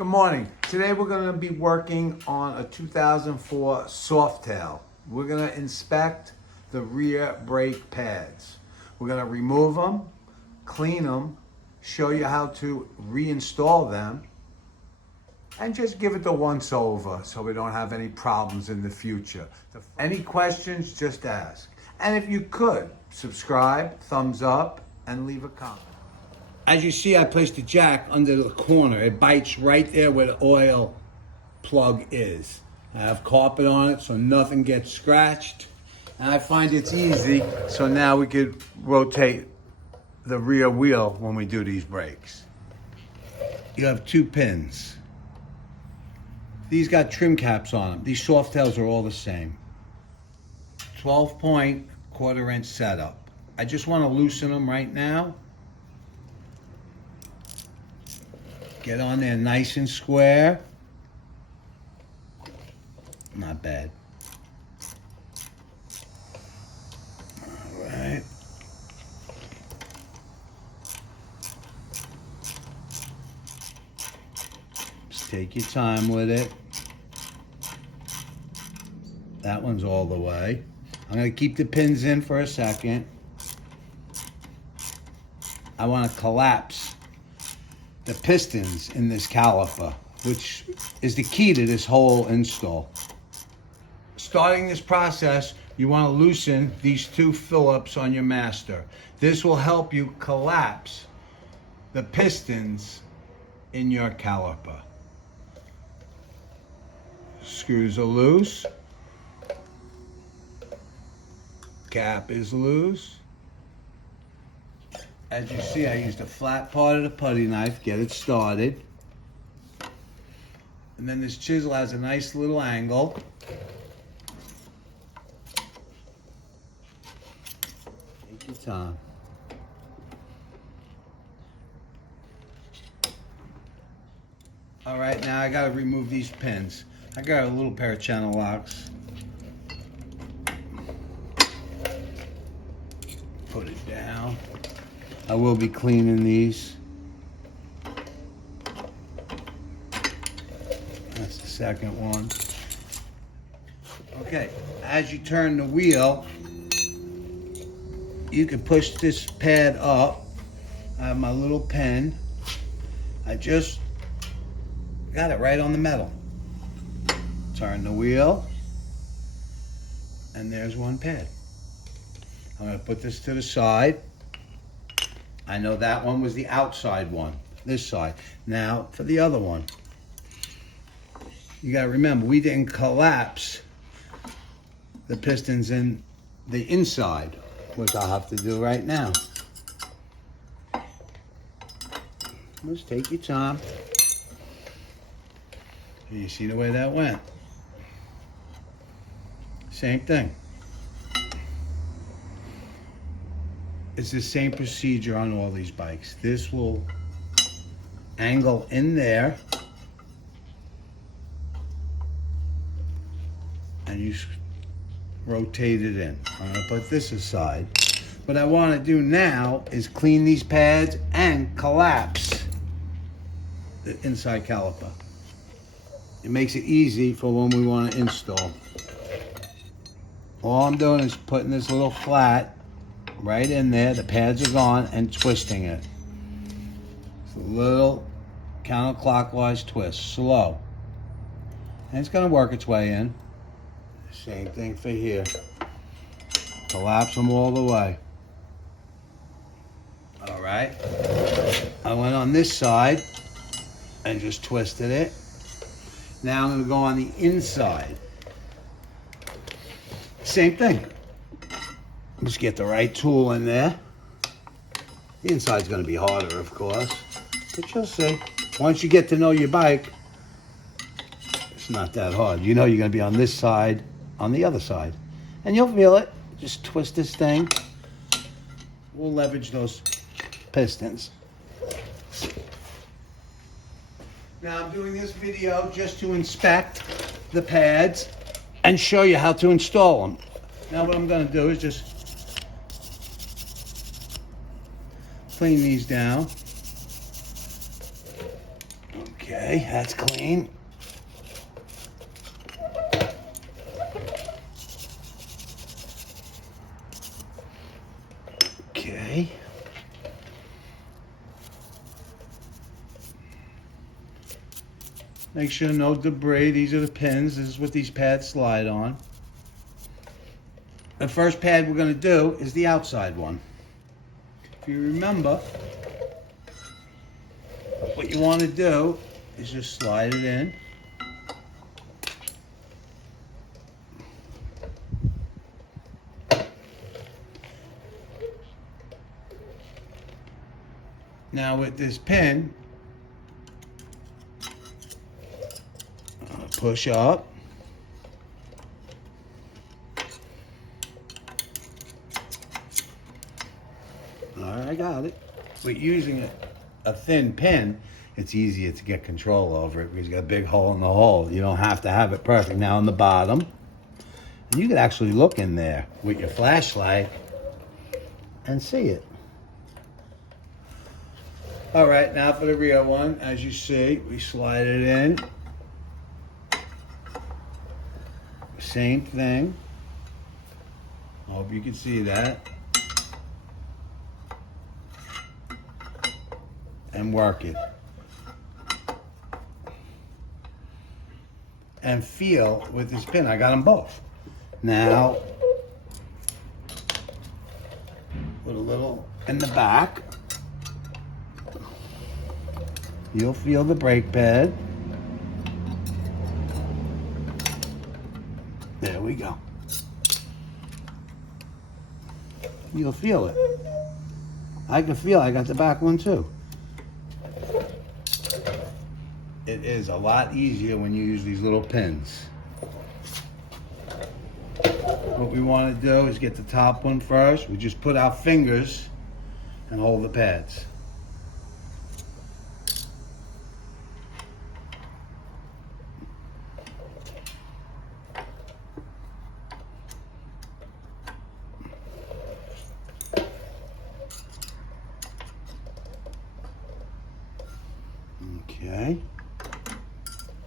Good morning. Today we're going to be working on a 2004 Softail. We're going to inspect the rear brake pads. We're going to remove them, clean them, show you how to reinstall them, and just give it the once over so we don't have any problems in the future. Any questions, just ask. And if you could, subscribe, thumbs up, and leave a comment. As you see, I placed the jack under the corner. It bites right there where the oil plug is. I have carpet on it so nothing gets scratched. And I find it's easy, so now we could rotate the rear wheel when we do these brakes. You have 2 pins. These got trim caps on them. These Softails are all the same. 12-point, 1/4 inch setup. I just want to loosen them right now. Get on there nice and square. Not bad. All right. Just take your time with it. That one's all the way. I'm going to keep the pins in for a second. I want to collapse the pistons in this caliper, which is the key to this whole install. Starting this process, you want to loosen these 2 Phillips on your master. This will help you collapse the pistons in your caliper. Screws are loose. Cap is loose. As you see, I used a flat part of the putty knife, get it started. And then this chisel has a nice little angle. Take your time. All right, now I gotta remove these pins. I got a little pair of channel locks. Put it down. I will be cleaning these. That's the second one. Okay, as you turn the wheel, you can push this pad up. I have my little pen. I just got it right on the metal. Turn the wheel, and there's one pad. I'm going to put this to the side. I know that one was the outside one, this side. Now for the other one. You gotta remember, we didn't collapse the pistons in the inside, which I'll have to do right now. Just take your time. You see the way that went? Same thing. It's the same procedure on all these bikes. This will angle in there, and you rotate it in. I'm gonna put this aside. What I wanna do now is clean these pads and collapse the inside caliper. It makes it easy for when we wanna install. All I'm doing is putting this little flat right in there, the pads are gone, and twisting it. It's a little counterclockwise twist, slow. And it's gonna work its way in. Same thing for here. Collapse them all the way. All right. I went on this side and just twisted it. Now I'm gonna go on the inside. Same thing. Just get the right tool in there. The inside's gonna be harder, of course, but you'll see. Once you get to know your bike, it's not that hard. You know you're gonna be on this side, on the other side, and you'll feel it. Just twist this thing. We'll leverage those pistons. Now I'm doing this video just to inspect the pads and show you how to install them. Now what I'm gonna do is just clean these down. Okay. Okay, that's clean. Okay. Make sure no debris. These are the pins. This is what these pads slide on. The first pad we're going to do is the outside one. If you remember, what you want to do is just slide it in. Now with this pin, push up. All right, I got it. But using a thin pin, it's easier to get control over it because you got a big hole in the hole. You don't have to have it perfect. Now on the bottom, and you can actually look in there with your flashlight and see it. All right, now for the rear one. As you see, we slide it in. Same thing. I hope you can see that. And work it. And feel with this pin. I got them both. Now, put a little in the back. You'll feel the brake pad. There we go. You'll feel it. I can feel I got the back one too. It is a lot easier when you use these little pins. What we want to do is get the top one first. We just put our fingers and hold the pads. Okay,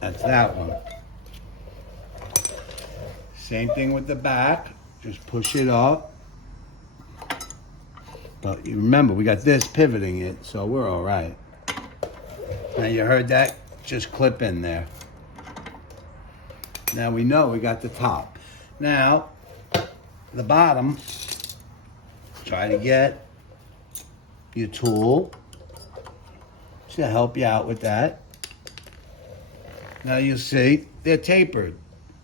that's that one. Same thing with the back, just push it up. But you remember, we got this pivoting it, so we're all right. Now you heard that? Just clip in there. Now we know we got the top. Now, the bottom, try to get your tool to help you out with that. Now you'll see they're tapered.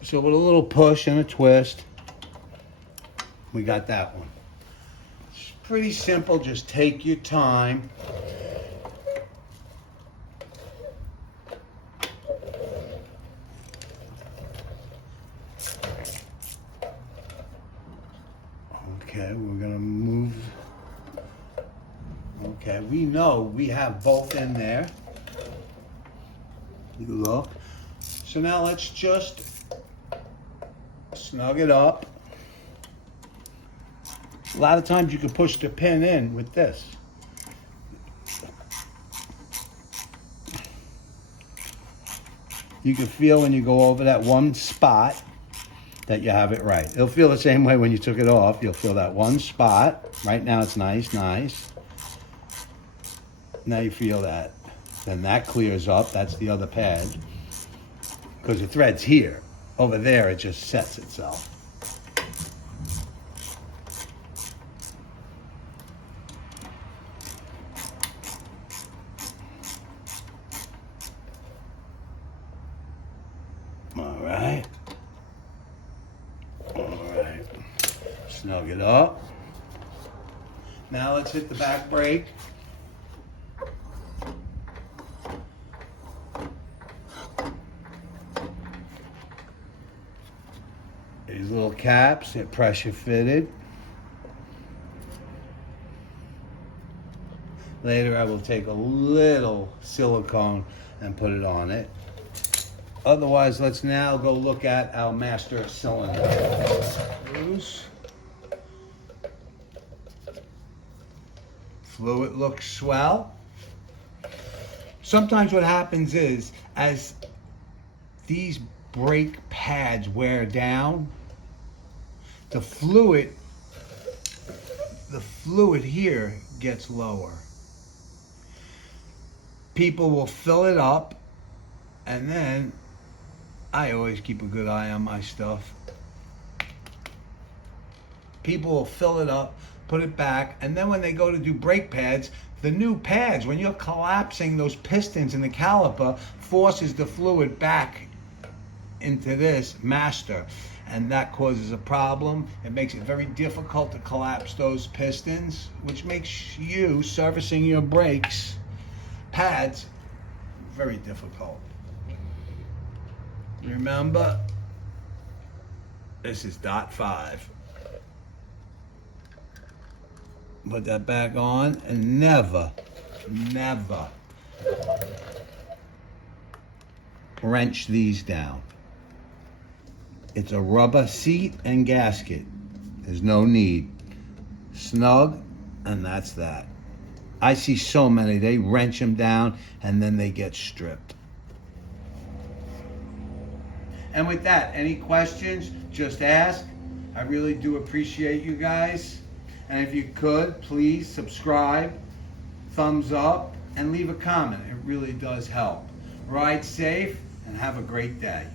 So with a little push and a twist, we got that one. It's pretty simple, just take your time. Okay, we're gonna move. Okay, we know we have both in there. You look. So now let's just snug it up. A lot of times you can push the pin in with this. You can feel when you go over that one spot that you have it right. It'll feel the same way when you took it off. You'll feel that one spot. Right now it's nice. Now you feel that. Then that clears up. That's the other pad. Because the thread's here. Over there, it just sets itself. All right. Snug it up. Now let's hit the back brake. These little caps, they're pressure fitted. Later I will take a little silicone and put it on it. Otherwise, let's now go look at our master cylinder. Screws. Fluid looks swell. Sometimes what happens is, as these brake pads wear down, the fluid here gets lower. People will fill it up, and then I always keep a good eye on my stuff. People will fill it up, put it back, and then when they go to do brake pads, the new pads, when you're collapsing those pistons in the caliper, forces the fluid back into this master, and that causes a problem. It makes it very difficult to collapse those pistons, which makes you servicing your brakes pads very difficult. Remember, this is .5. Put that back on, and never wrench these down. It's a rubber seat and gasket. There's no need. Snug, and that's that. I see so many, they wrench them down and then they get stripped. And with that, any questions, just ask. I really do appreciate you guys. And if you could, please subscribe, thumbs up, and leave a comment. It really does help. Ride safe and have a great day.